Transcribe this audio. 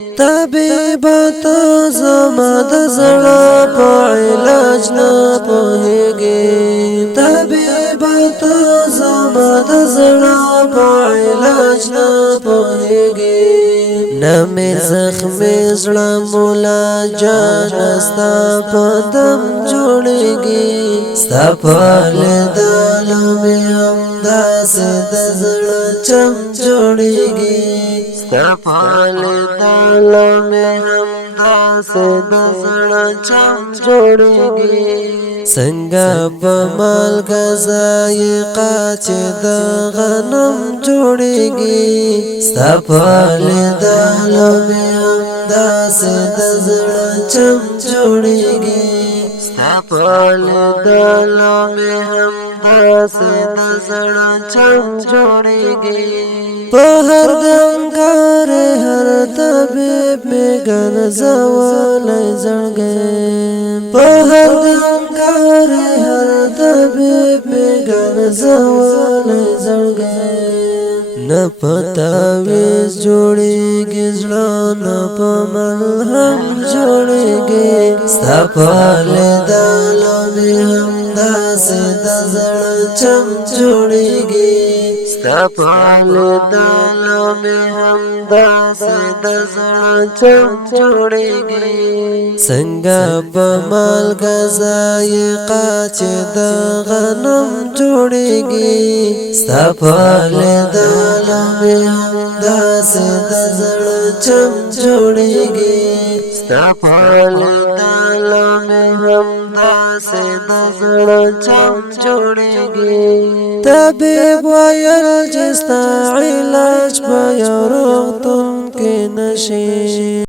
طبيب ته زما د زړه په علاج نه پوهیږي طبيب ته زما د زړه په علاج نه پوهیږي نه مې زخمي زړه مولا جان ستا په دم جوړیږي ستا په لیدلو مې همداسې د زړه چم جوړیږي ستا په لیدلو مې همداسې د زړه چم جوړیږي څنګه په مالګه ذایقه چې د غنم جوړیږي ستا په لیدلو مې همداسې د زړه چم جوړیږي ستا په لیدلو مې همداسې د زړه چم جوړیږي په هر دمګار هر طبيب مې ګرځولی زړګی په هر دمګار هر طبيب مې ګرځولی زړګی نه په تعویذ جوړیږي زړه نه په ملهم جوړیږي ستا په لیدلو مې همداسې د زړه چم جوړیږي ستا په لیدلو مې همداسې د زړه چم جوړیږي څنګه په مالګه ذایقه چې د غنم جوړیږي ستا په لیدلو مې همداسې د زړه چم جوړیږي ستا په لیدلو مې همداسې د زړه چم جوړیږي طبيب ویل چې ستا علاج په یو روغتون کې نشي